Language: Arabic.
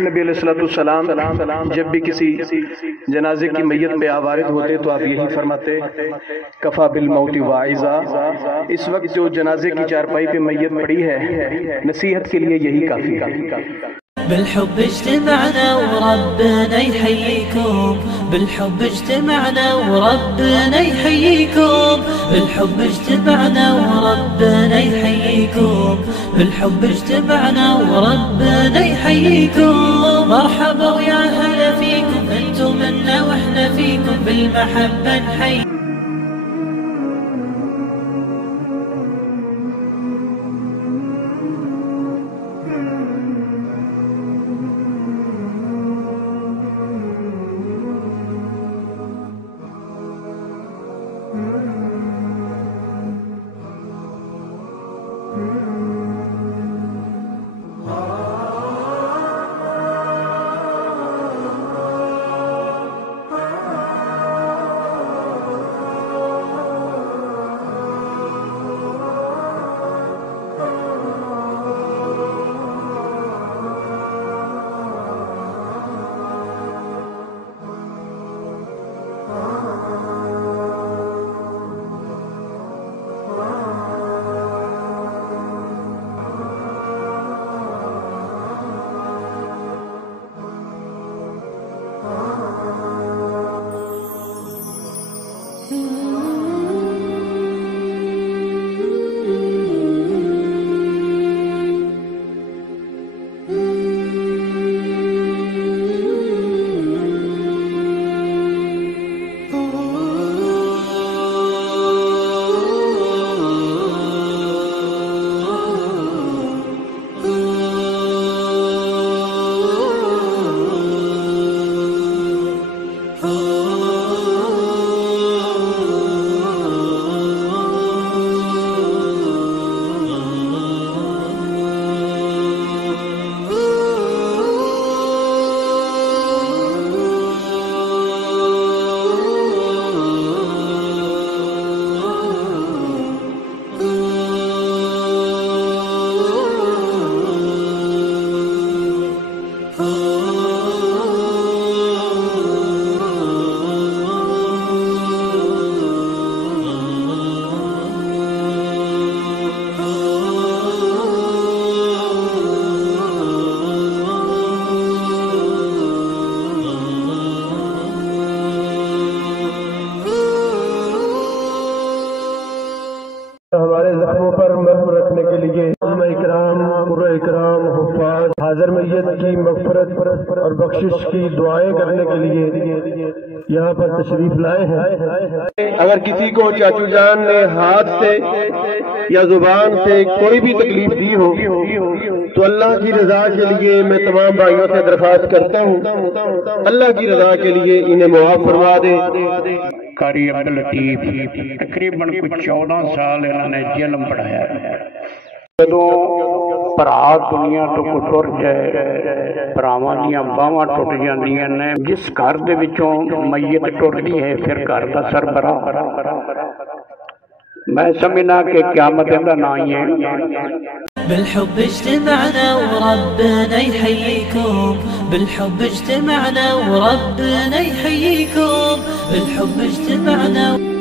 नबी अलैहिस्सलाम जब भी किसी जनाजे की मैयत पे आवारिद होते तो आप यही फरमाते, कफ़ा बिल मौति वाइज़ा। इस वक्त जो जनाजे की चारपाई पे मैयत पड़ी है, नसीहत के लिए यही काफ़ी। بالحب اجتمعنا وربنا يحييكم، بالحب اجتمعنا وربنا يحييكم، بالحب اجتمعنا وربنا يحييكم، بالحب اجتمعنا وربنا يحييكم. مرحبا ويا هلا فيكم، انتم منا واحنا فيكم، بالمحبة نحيي. हमारे जख्मों पर मरहम रखने के लिए उलमा इकराम, कुर्रा इकराम, हुफ्फाज हाज़िर मैयत की मग़फ़िरत और बख्शिश की दुआएं करने के लिए यहाँ पर तशरीफ लाए हैं। अगर किसी को चाचू जान ने हाथ से या जुबान से कोई भी तकलीफ दी हो तो अल्लाह की रजा के लिए मैं तमाम भाइयों से दरख्वास्त करता हूँ, अल्लाह की रजा के लिए इन्हें मुआफ़ फरमा दे। कारी अब्दुल लतीफ तकरीबन कुछ 14 साल इन्होंने जेल पढ़ाया। जदों भरा दुनिया तो को टुर जाए, भरावां दीयां बाहां टुट जांदियां ने। जिस घर दे विचों मैयत टुरदी है फिर घर दा सरबरा, मैं समझना कि क़यामत दा ना ही है। بالحب اجتمعنا وربنا يحييكم، بالحب اجتمعنا وربنا يحييكم، بالحب اجتمعنا.